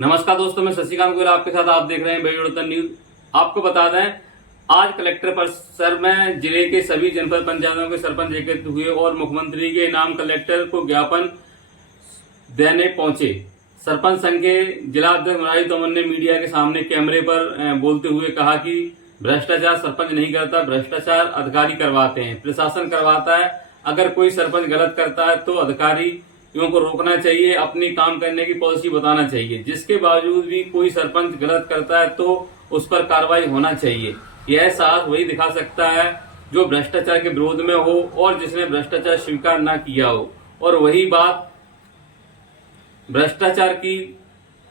नमस्कार दोस्तों, मैं शशिकांत गोयल आपके साथ। आप देख रहे हैं बेड़ोतन न्यूज। आपको बता दें, आज कलेक्टर परिसर में जिले के सभी जनपद पंचायतों के सरपंच एकत्रित हुए और मुख्यमंत्री के नाम कलेक्टर को ज्ञापन देने पहुंचे। सरपंच संघ के जिला अध्यक्ष मुरारी तोमर ने मीडिया के सामने कैमरे पर बोलते हुए कहा कि भ्रष्टाचार सरपंच नहीं करता, भ्रष्टाचार अधिकारी करवाते हैं, प्रशासन करवाता है। अगर कोई सरपंच गलत करता है तो अधिकारियों को रोकना चाहिए, अपनी काम करने की पॉलिसी बताना चाहिए। जिसके बावजूद भी कोई सरपंच गलत करता है तो उस पर कार्रवाई होना चाहिए। यह साहस वही दिखा सकता है जो भ्रष्टाचार के विरोध में हो और जिसने भ्रष्टाचार स्वीकार न किया हो। और वही बात भ्रष्टाचार की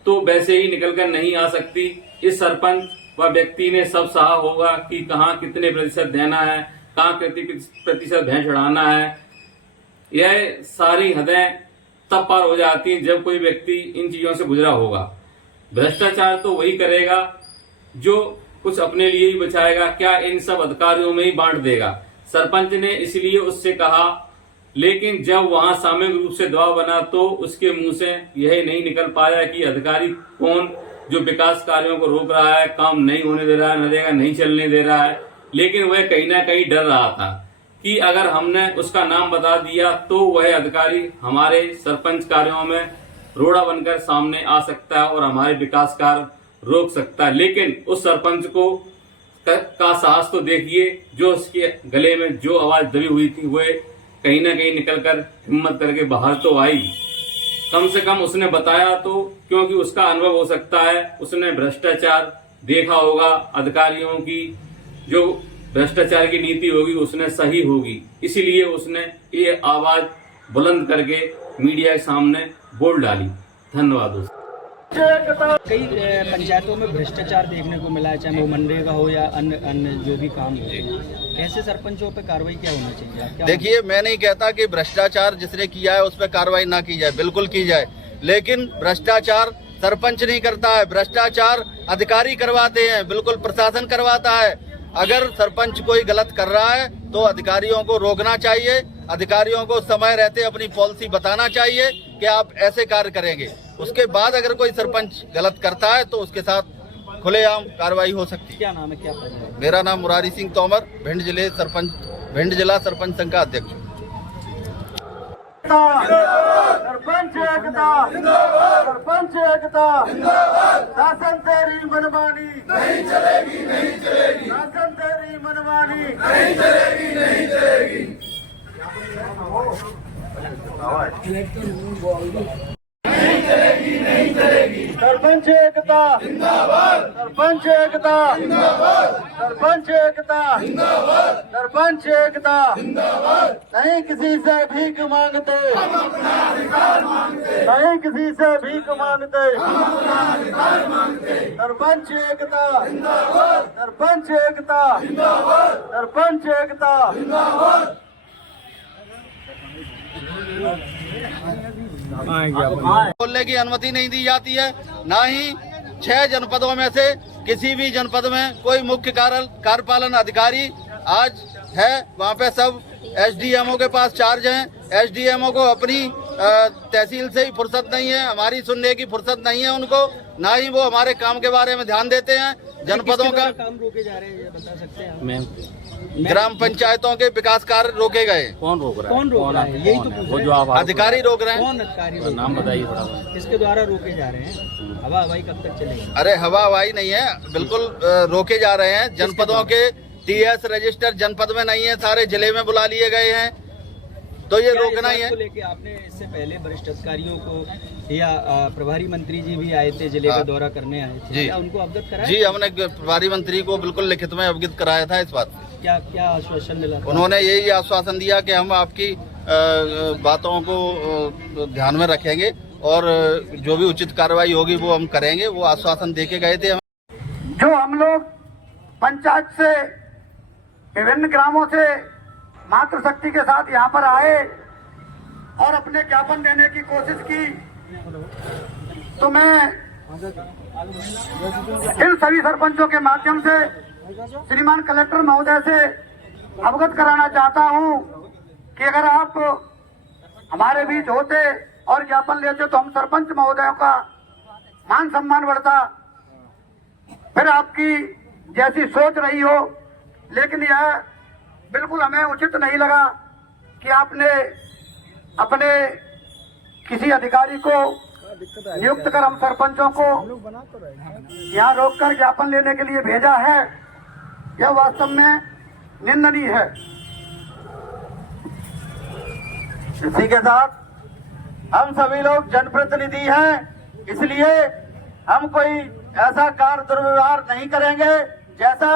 तो वैसे ही निकलकर नहीं आ सकती। इस सरपंच व व्यक्ति ने सब सहा होगा कि कहाँ कितने प्रतिशत देना है, कहाँ कितने प्रतिशत भैंस चढ़ाना है। यह सारी हदें तब पार हो जाती हैं जब कोई व्यक्ति इन चीजों से गुजरा होगा। भ्रष्टाचार तो वही करेगा जो कुछ अपने लिए ही बचाएगा, क्या इन सब अधिकारियों में ही बांट देगा। सरपंच ने इसलिए उससे कहा, लेकिन जब वहां सामूहिक रूप से दबाव बना तो उसके मुंह से यह नहीं निकल पाया कि अधिकारी कौन जो विकास कार्यों को रोक रहा है, काम नहीं होने दे रहा है, नरेगा नहीं चलने दे रहा है। लेकिन वह कहीं ना कहीं डर रहा था कि अगर हमने उसका नाम बता दिया तो वह अधिकारी हमारे सरपंच कार्यों में रोड़ा बनकर सामने आ सकता है और हमारे विकास कार्य रोक सकता है। लेकिन उस सरपंच का साहस तो देखिए, जो उसके गले में जो आवाज दबी हुई थी वह कहीं ना कहीं निकलकर हिम्मत करके बाहर तो आई। कम से कम उसने बताया तो, क्योंकि उसका अनुभव हो सकता है, उसने भ्रष्टाचार देखा होगा, अधिकारियों की जो भ्रष्टाचार की नीति होगी उसने सही होगी, इसीलिए उसने ये आवाज बुलंद करके मीडिया के सामने बोल डाली। धन्यवाद दोस्तों। कई पंचायतों में भ्रष्टाचार देखने को मिला है, चाहे वो मनरेगा हो या अन्य जो भी काम हो। कैसे सरपंचों पे कार्रवाई क्या होना चाहिए? देखिए, मैं नहीं कहता कि भ्रष्टाचार जिसने किया है उस पर कार्रवाई ना की जाए, बिल्कुल की जाए। लेकिन भ्रष्टाचार सरपंच नहीं करता है, भ्रष्टाचार अधिकारी करवाते हैं, बिल्कुल प्रशासन करवाता है। अगर सरपंच कोई गलत कर रहा है तो अधिकारियों को रोकना चाहिए, अधिकारियों को समय रहते अपनी पॉलिसी बताना चाहिए कि आप ऐसे कार्य करेंगे। उसके बाद अगर कोई सरपंच गलत करता है तो उसके साथ खुलेआम कार्रवाई हो सकती है। क्या नाम है, क्या पद है? मेरा नाम मुरारी सिंह तोमर, भिंड जिला सरपंच संघ का अध्यक्ष। सरपंच एकता, सरपंच एकता, शासन तेरी मनमानी नहीं चलेगी, नहीं चलेगी, शासन तेरी मनमानी नहीं चलेगी, नहीं चलेगी। नहीं चलेगी। सरपंच एकता जिंदाबाद, सरपंच एकता जिंदाबाद, सरपंच एकता जिंदाबाद, सरपंच एकता जिंदाबाद। नहीं किसी से भीख मांगते, हम अपना अधिकार मांगते, नहीं किसी से भीख मांगते, हम अपना अधिकार मांगते। सरपंच एकता जिंदाबाद, सरपंच एकता जिंदाबाद, सरपंच एकता जिंदाबाद। बोलने की अनुमति नहीं दी जाती है, ना ही 6 जनपदों में से किसी भी जनपद में कोई मुख्य कार्यपालन अधिकारी आज है। वहाँ पे सब एसडीएमओ के पास चार्ज हैं। एसडीएमओ को अपनी तहसील से ही फुर्सत नहीं है, हमारी सुनने की फुर्सत नहीं है उनको, ना ही वो हमारे काम के बारे में ध्यान देते हैं। जनपदों का काम रोके जा रहे हैं, बता सकते हैं? ग्राम पंचायतों के विकास कार्य रोके गए। कौन रोक रहा है? कौन रोक रहा है? यही तो पूछ रहे हैं। अधिकारी रोक रहे हैं। कौन अधिकारी? नाम बताइए थोड़ा। किसके द्वारा रोके जा रहे हैं? हवा हवाई कब तक चलेगी? अरे हवा हवाई नहीं है, बिल्कुल रोके जा रहे हैं। जनपदों के टीएस रजिस्टर जनपद में नहीं है, सारे जिले में बुला लिए गए हैं, तो ये रोकना ही है। लेके आपने इससे पहले वरिष्ठ अधिकारियों को या प्रभारी मंत्री जी भी आए थे, जिले का दौरा करने आए थे, क्या उनको अवगत कराया? जी, हमने प्रभारी मंत्री को बिल्कुल लिखित में अवगत कराया था इस बात से। क्या क्या आश्वासन मिला? उन्होंने यही आश्वासन दिया कि हम आपकी बातों को ध्यान में रखेंगे और जो भी उचित कार्रवाई होगी वो हम करेंगे। वो आश्वासन देके गए थे। जो हम लोग पंचायत से विभिन्न ग्रामों से मातृशक्ति के साथ यहाँ पर आए और अपने ज्ञापन देने की कोशिश की, तो मैं इन सभी सरपंचों के माध्यम से श्रीमान कलेक्टर महोदय से अवगत कराना चाहता हूँ कि अगर आप हमारे बीच होते और ज्ञापन लेते तो हम सरपंच महोदयों का मान सम्मान बढ़ता, फिर आपकी जैसी सोच रही हो। लेकिन यह बिल्कुल हमें उचित नहीं लगा कि आपने अपने किसी अधिकारी को नियुक्त कर हम सरपंचों को यहाँ रोककर ज्ञापन लेने के लिए भेजा है। यह वास्तव में निंदनीय है। इसी के साथ हम सभी लोग जनप्रतिनिधि हैं, इसलिए हम कोई ऐसा कार्य दुर्व्यवहार नहीं करेंगे जैसा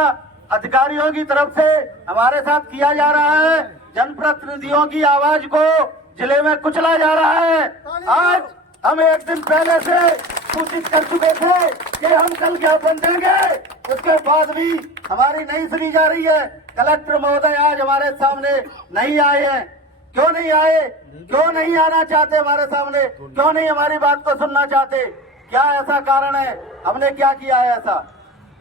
अधिकारियों की तरफ से हमारे साथ किया जा रहा है। जनप्रतिनिधियों की आवाज को जिले में कुचला जा रहा है। आज हम एक दिन पहले से सूचित कर चुके थे कि हम कल ज्ञापन देंगे, उसके बाद भी हमारी नहीं सुनी जा रही है। कलेक्टर महोदय आज हमारे सामने नहीं आए हैं। क्यों नहीं आए? क्यों नहीं आना चाहते हमारे सामने? क्यों नहीं हमारी बात को सुनना चाहते? क्या ऐसा कारण है? हमने क्या किया है ऐसा?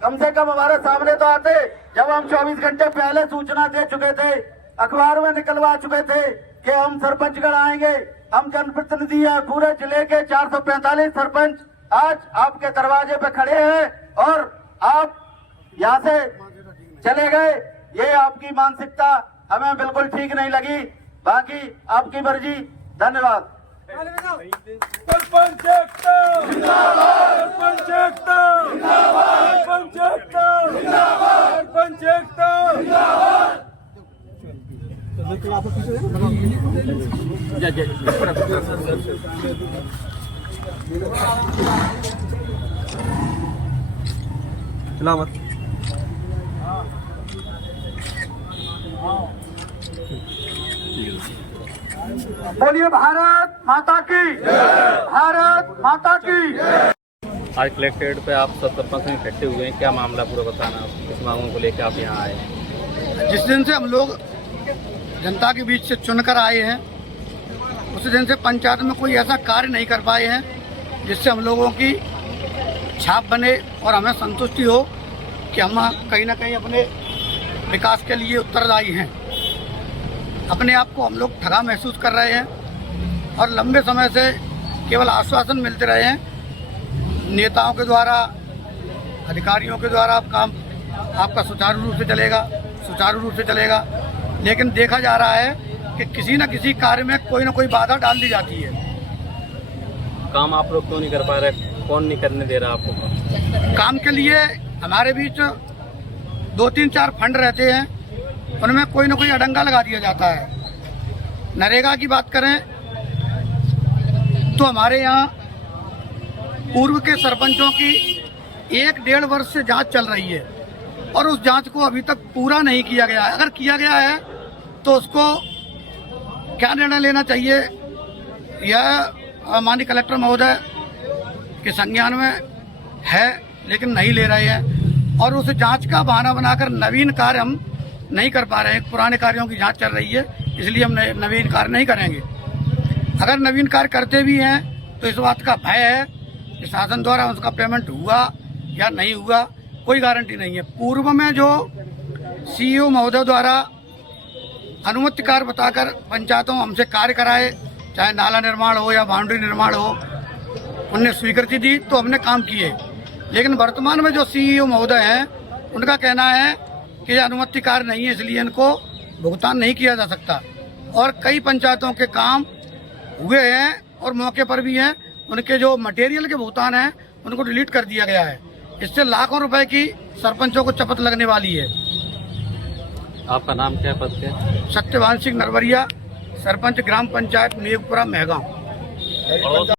कम से कम हमारे सामने तो आते। जब हम 24 घंटे पहले सूचना दे चुके थे, अखबार में निकलवा चुके थे कि हम सरपंचगढ़ आएंगे, हम जनप्रतिनिधि हैं, पूरे जिले के 445 सरपंच आज आपके दरवाजे पे खड़े हैं और आप यहाँ से चले गए। ये आपकी मानसिकता हमें बिल्कुल ठीक नहीं लगी। बाकी आपकी मर्जी। धन्यवाद। सरपंच एकता जिंदाबाद, सरपंच एकता जिंदाबाद, सरपंच एकता जिंदाबाद, सरपंच एकता जिंदाबाद। सलामत। बोलिए भारत माता की, भारत माता की। आज कलेक्ट्रेट पे आप सब सरपंच इकट्ठे हुए हैं, क्या मामला पूरा बताना, किस मांगों को लेकर आप यहाँ आए हैं? जिस दिन से हम लोग जनता के बीच से चुनकर आए हैं, उस दिन से पंचायत में कोई ऐसा कार्य नहीं कर पाए हैं जिससे हम लोगों की छाप बने और हमें संतुष्टि हो कि हम कहीं ना कहीं अपने विकास के लिए उत्तरदायी हैं। अपने आप को हम लोग ठगा महसूस कर रहे हैं और लंबे समय से केवल आश्वासन मिलते रहे हैं नेताओं के द्वारा, अधिकारियों के द्वारा। काम आपका सुचारू रूप से चलेगा, सुचारू रूप से चलेगा, लेकिन देखा जा रहा है कि किसी न किसी कार्य में कोई न कोई बाधा डाल दी जाती है। काम आप लोग क्यों नहीं कर पा रहे? कौन नहीं करने दे रहा आपको? काम के लिए हमारे बीच 2-3-4 फंड रहते हैं, उनमें कोई न कोई अडंगा लगा दिया जाता है। नरेगा की बात करें तो हमारे यहाँ पूर्व के सरपंचों की 1-1.5 वर्ष से जांच चल रही है और उस जांच को अभी तक पूरा नहीं किया गया है। अगर किया गया है तो उसको क्या निर्णय लेना चाहिए, यह माननीय कलेक्टर महोदय के संज्ञान में है, लेकिन नहीं ले रहे हैं। और उस जांच का बहाना बनाकर नवीन कार्य हम नहीं कर पा रहे हैं। पुराने कार्यों की जांच चल रही है, इसलिए हम नवीन कार्य नहीं करेंगे। अगर नवीन कार्य करते भी हैं तो इस बात का भय है कि शासन द्वारा उसका पेमेंट हुआ या नहीं हुआ, कोई गारंटी नहीं है। पूर्व में जो सीईओ महोदय द्वारा अनुमति कार्य बताकर पंचायतों हमसे कार्य कराए, चाहे नाला निर्माण हो या बाउंड्री निर्माण हो, उनने स्वीकृति दी तो हमने काम किए। लेकिन वर्तमान में जो सीईओ महोदय हैं, उनका कहना है कि यह अनुमति कार्य नहीं है, इसलिए इनको भुगतान नहीं किया जा सकता। और कई पंचायतों के काम हुए हैं और मौके पर भी हैं, उनके जो मटेरियल के भुगतान हैं उनको डिलीट कर दिया गया है। इससे लाखों रुपए की सरपंचों को चपत लगने वाली है। आपका नाम क्या, पद क्या? सत्यवान सिंह नरवरिया, सरपंच ग्राम पंचायत मेघपुरा महगांव।